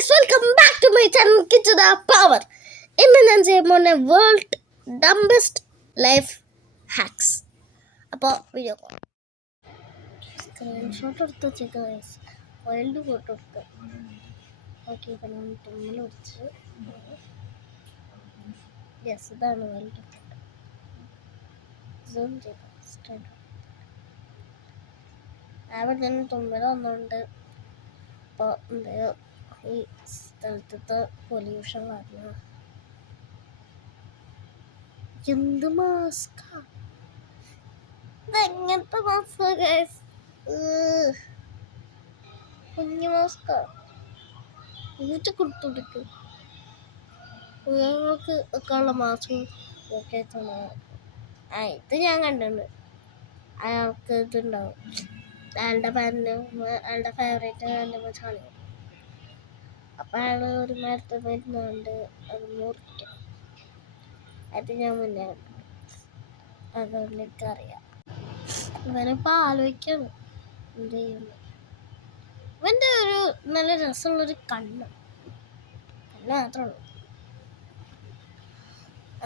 Guys, welcome back to my channel kick the power. ഇന്ന് ഞാൻ ചെയ്യാൻ പോകുന്ന വേൾഡ് ഡംബസ്റ്റ് ലൈഫ് ഹാക്സ്. അപ്പോൾ വീഡിയോ സ്ക്രീൻഷോട്ട് എടുത്ത് വെച്ചേക്ക ഗൈസ്. വൈൽഡ് ഫോട്ടോ എടുത്ത് ഓക്കെ. ഇപ്പം ഞാൻ തുമ്മൽ പിടിച്ച് യെസ്, ഇതാണ് വൈൽഡ് ഫോട്ടോ. സൂം ചെയ്ത് സ്റ്റാർട്ട്. അവിടെ ഞാൻ തുമ്മൽ വന്നുകൊണ്ട് അപ്പോൾ എന്താ ഈ സ്ഥലത്തെ പൊല്യൂഷൻ കാരണം എന്ത് മാസ്കാ ഇതെങ്ങനത്തെ മാസ്കാ ഗൈസ്? കുഞ്ഞു മാസ്കാ ഊറ്റ കൊടുത്തുകൊടുക്കും. ഞങ്ങൾക്ക് ഒക്കെ ഉള്ള മാസ്ക് ഒക്കെ ഇത് ഞാൻ കണ്ടിട്ടുണ്ട്. അയാൾക്ക് ഇതുണ്ടാവും, അയാളുടെ അയാളുടെ ഫേവറേറ്റ് പാൻറ് ചാണകം. അപ്പം അയാൾ ഒരു മരത്തിൽ വരുന്നുണ്ട്, അത് മുറിക്കും. അത് ഞാൻ മുന്നേ കണ്ടു, അതുകൊണ്ട് എനിക്കറിയാം. ഇവനിപ്പോൾ ആലോചിക്കാണ് എന്ത് ചെയ്യുന്നു. ഇവൻ്റെ ഒരു നല്ല രസമുള്ളൊരു കണ്ണ് മാത്രമേ ഉള്ളൂ.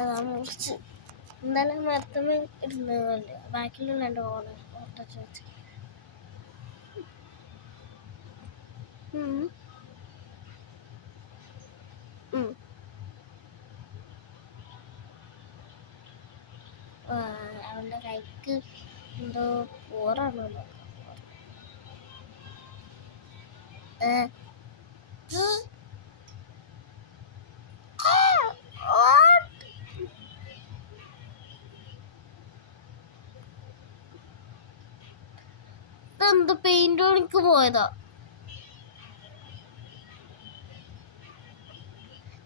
അതാ മുറിച്ച് എന്തായാലും മരത്തമ്മ ഇരുന്നതല്ലേ, ബാക്കിലുള്ള രണ്ട് ഓട്ടച്ച് വെച്ച് അവൻ്റെ കൈക്ക് എന്തോ പോറാണോ എന്തോ പെയിന്റ് പണിക്ക് പോയതാ.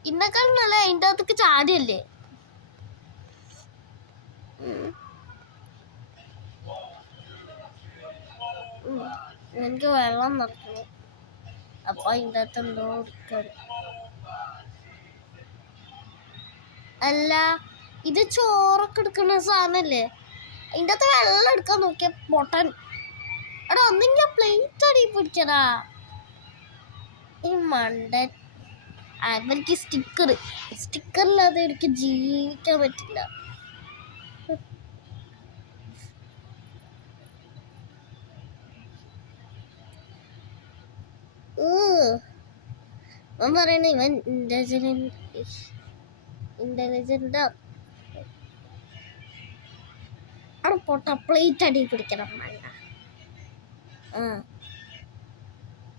ഇന്നേക്കാൾ നല്ല അതിൻ്റെ അകത്തേക്ക് ചാടിയല്ലേ. എനിക്ക് വെള്ളം നിറയ്ക്കണം. അപ്പൊ അതിൻ്റെ അകത്ത് എന്തോ എടുക്കണം. അല്ല, ഇത് ചോറൊക്കെ എടുക്കുന്ന സാധനല്ലേ. അതിൻ്റെ അകത്ത് വെള്ളം എടുക്കാൻ നോക്കിയ പൊട്ടൻ. എടാ, ഒന്നെങ്കിൽ പ്ലേറ്റ് അടി പിടിക്കടാ ഈ മണ്ടൻ. അവർക്ക് സ്റ്റിക്കറില്ലാതെ എനിക്ക് ജീവിക്കാൻ പറ്റില്ല. അവൻ പറയണ ഇവൻ ഇന്റലിജന്റാ. അവിടെ പൊട്ട പ്ലേറ്റ് അടി പിടിക്കണം വേണ്ട.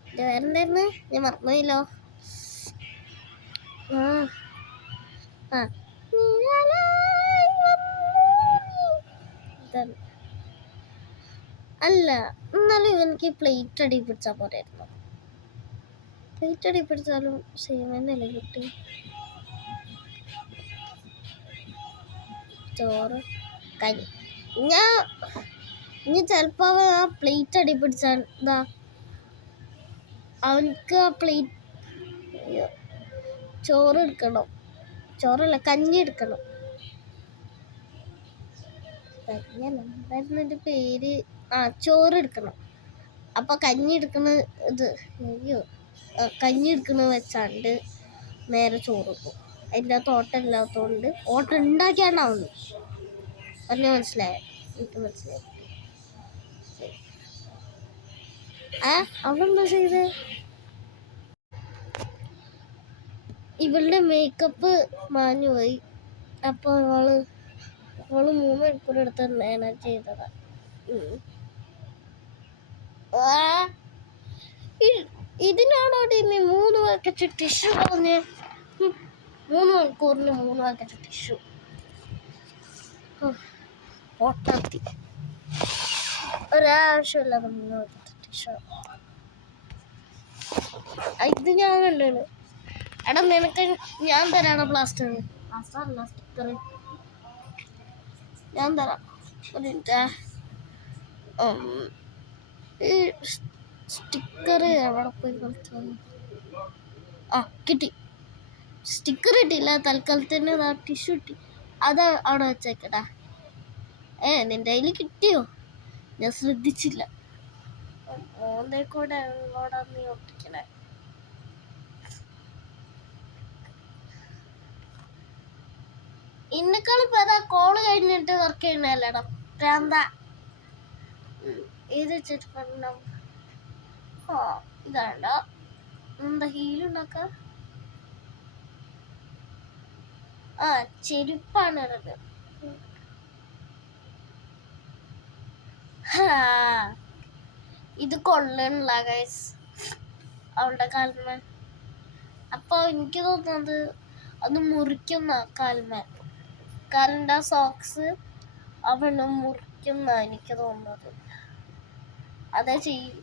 ഇത് വേറെന്തായിരുന്നു, ഞാൻ മറന്നുപോയല്ലോ. അല്ല, എന്നാലും ഇവനിക്ക് പ്ലേറ്റ് അടി പിടിച്ചാൽ പോരായിരുന്നു. പ്ലേറ്റ് അടി പിടിച്ചാലും സെയിം തന്നെയല്ലേ കിട്ടി. ചോറ് കരി ഇനി ചിലപ്പോ അവൻ ആ പ്ലേറ്റ് അടി പിടിച്ചാൽ എന്താ അവനക്ക് ആ പ്ലേറ്റ് ചോറ് എടുക്കണം. ചോറല്ല, കഞ്ഞി എടുക്കണം. എന്തായിരുന്നു എൻ്റെ പേര്? ചോറ് എടുക്കണം. അപ്പൊ കഞ്ഞി എടുക്കണ ഇത് കഞ്ഞി എടുക്കണ വെച്ചാണ്ട് നേരെ ചോറ് വെക്കും. അതിൻ്റെ അകത്ത് ഓട്ടം ഇല്ലാത്തതുകൊണ്ട്, ഓട്ടം ഉണ്ടാക്കിയാണ്ടാവുന്നു. പറഞ്ഞ മനസ്സിലായോ? എനിക്ക് മനസ്സിലായി. അവളെന്താ ചെയ്ത്? ഇവളുടെ മേക്കപ്പ് മാഞ്ഞുപോയി. അപ്പോൾ അവള് 3 മണിക്കൂർ എടുത്ത് മാനേജ് ചെയ്തതാ. ഇതിനാണോ ഇനി 3 പാക്കറ്റ് ടിഷ്യൂ പറഞ്ഞ്? 3 മണിക്കൂറിന് 3 പാക്കറ്റ് ടിഷ്യൂ. പൊട്ടാത്തി ഒരാവശ്യമില്ല 3 packet tissue. ഇത് ഞാൻ കണ്ടാണ്. എടാ, നിനക്ക് ഞാൻ തരാണോ പ്ലാസ്റ്റർ? പ്ലാസ്റ്ററല്ല, സ്റ്റിക്കർ ഞാൻ തരാം. ഈ സ്റ്റിക്കർ എവിടെ പോയി കളിച്ചു? കിട്ടി. സ്റ്റിക്കർ കിട്ടിയില്ല, തൽക്കാലത്തിന് ടിഷ്യൂ കിട്ടി. അത് അവിടെ വെച്ചേക്കടാ. നിന്റെ കയ്യിൽ കിട്ടിയോ? ഞാൻ ശ്രദ്ധിച്ചില്ല. ഓന്തേക്കൂടെ നീ ഒട്ടിക്കണേ. ഇന്നെക്കാളും പേരാ കോള് കഴിഞ്ഞിട്ട് വർക്ക് ചെയ്യണല്ലേടാ പ്രാന്ത. ഏത് വെച്ചിട്ട് പറഞ്ഞ ഇതാണ്ട എന്താ ഹീലുണ്ടാക്ക. ചെരുപ്പാണ് ഇടത്. ഇത് കൊള്ളണില്ല ഗൈസ് അവളുടെ കാൽമ. അപ്പൊ എനിക്ക് തോന്നുന്നത് അത് മുറിക്കുന്ന കാൽമ. കാലിൻ്റെ സോക്സ് അവള് മുറിക്കുന്ന എനിക്ക് തോന്നുന്നത്. അതാ ചെയ്യും.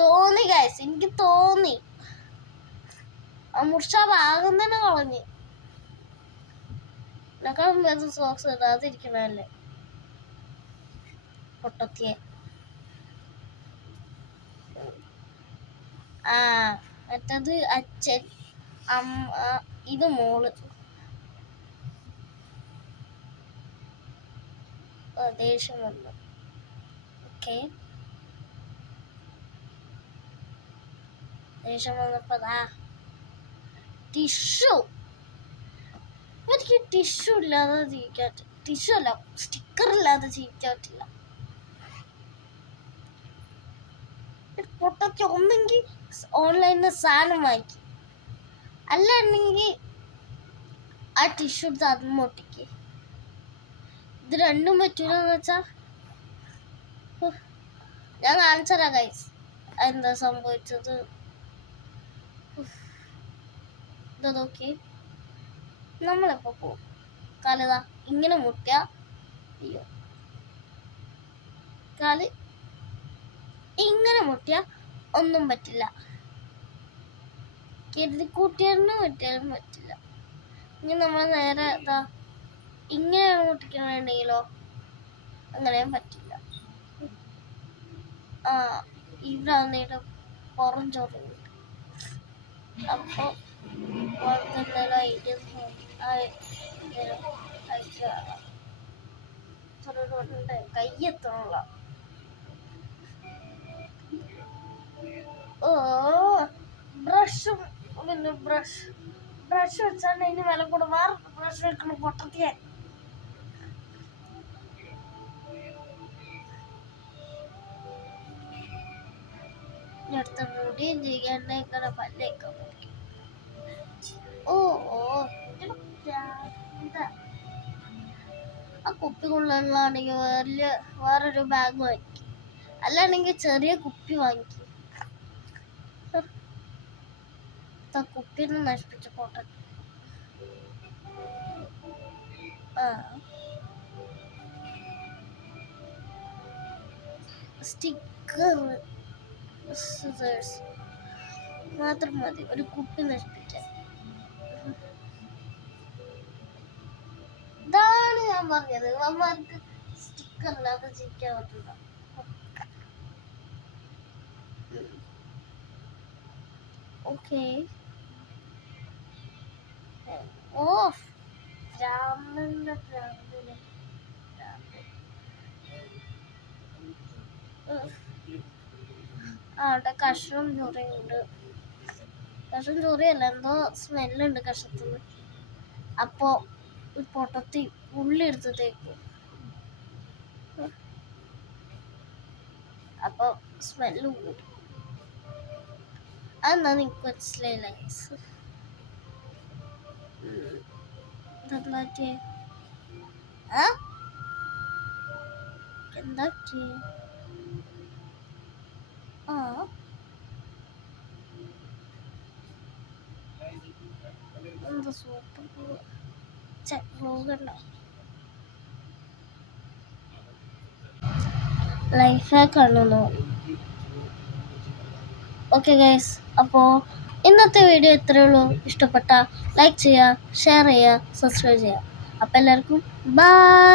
തോന്നി ഗൈസ്, എനിക്ക് തോന്നി. ആ മുറിച്ച ഭാഗം തന്നെ കളഞ്ഞ്. എന്നെക്കാളും സോക്സ് ഇടാതിരിക്കണല്ലേ പൊട്ടത്തിയെ. മറ്റത് അച്ഛൻ, അമ്മ, ഇത് മോള്. ദേഷ്യം വന്നു. ഓക്കെ, ദേഷ്യം വന്നപ്പോ ടിഷ്യൂ. എനിക്ക് ടിഷ്യൂ ഇല്ലാതെ ജീവിക്കാൻ, ടിഷ്യൂ അല്ല സ്റ്റിക്കർ ഇല്ലാതെ ജീവിക്കാൻ പറ്റില്ല. പൊട്ടത്തി ഒന്നെങ്കിൽ ഓൺലൈനിൽ സാധനം വാങ്ങിക്കും, അല്ലാണ്ടെങ്കിൽ ആ ടിഷ്യൂ എടുത്ത് അതും ഒട്ടിക്ക്. ഇത് രണ്ടും പറ്റൂലെന്ന് വെച്ചാ ഞാൻ കാണിച്ചതാ ഗൈസ് എന്താ സംഭവിച്ചത്. ഇത് നോക്കി, നമ്മളിപ്പോ പോവും. കാലിതാ ഇങ്ങനെ മുട്ടിയ, അയ്യോ കാല് ഇങ്ങനെ മുട്ടിയ ഒന്നും പറ്റില്ല. കരുതി കൂട്ടിയാലും പറ്റിയാലും പറ്റില്ല. ഇനി നമ്മൾ നേരെ ഇങ്ങനെയാണ് മുട്ടിക്കണമെന്നുണ്ടെങ്കിലോ അങ്ങനെയും പറ്റില്ല. ഇവിടെ വന്നിട്ട് പുറം ചോറുണ്ട്. അപ്പൊ എന്തെങ്കിലും ഐഡിയസ് കയ്യെത്തണുള്ള. ബ്രഷും പിന്നെ ബ്രഷ് വെച്ചാൽ അതിന് വില കൂടെ വേറെ ബ്രഷ് വെക്കണം പൊട്ടത്തിയെ. അടുത്ത മുടിയും ചെയ്യാണ്ട് ഇങ്ങനെ പല്ലേക്കാൻ പറ്റും. ആ കുപ്പി കൊള്ളാണെങ്കിൽ വേറൊരു ബാഗ് വാങ്ങിക്കും, അല്ലാണെങ്കിൽ ചെറിയ കുപ്പി വാങ്ങിക്കും. കുപ്പിന്ന് നശിപ്പിച്ച പോട്ടെ. സ്റ്റിക്കർ മാത്രം മതി ഒരു കുപ്പി നശിപ്പിക്കാൻ. ഇതാണ് ഞാൻ പറഞ്ഞത്, അമ്മമാർക്ക് സ്റ്റിക്കർ ഇല്ലാതെ ജീവിക്കാൻ പറ്റില്ല. ഓക്കെ, ഭ്രാന്തന്റെ ഭ്രാന്തിന് അവിടെ കഷ്ണം ചൊറിയുണ്ട്. കഷ്ണം ചൊറിയല്ല, എന്തോ സ്മെല്ലുണ്ട് കഷത്തിന്. അപ്പോ പൊട്ടത്തി ഉള്ളി എടുത്ത് തേക്കും. അപ്പൊ സ്മെല്ല് കൂടും. അതെന്താ നിനക്ക് മനസ്സിലായില്ല? എന്താ എന്താ സൂപ്പർ ലൈഫ് ഹാക്ക് ആണെന്നോ? ഓക്കെ ഗൈസ്, അപ്പോൾ ഇന്നത്തെ വീഡിയോ ഇത്രയേ ഉള്ളൂ. ഇഷ്ടപ്പെട്ട ലൈക്ക് ചെയ്യുക, ഷെയർ ചെയ്യുക, സബ്സ്ക്രൈബ് ചെയ്യുക. അപ്പോൾ എല്ലാവർക്കും ബൈ.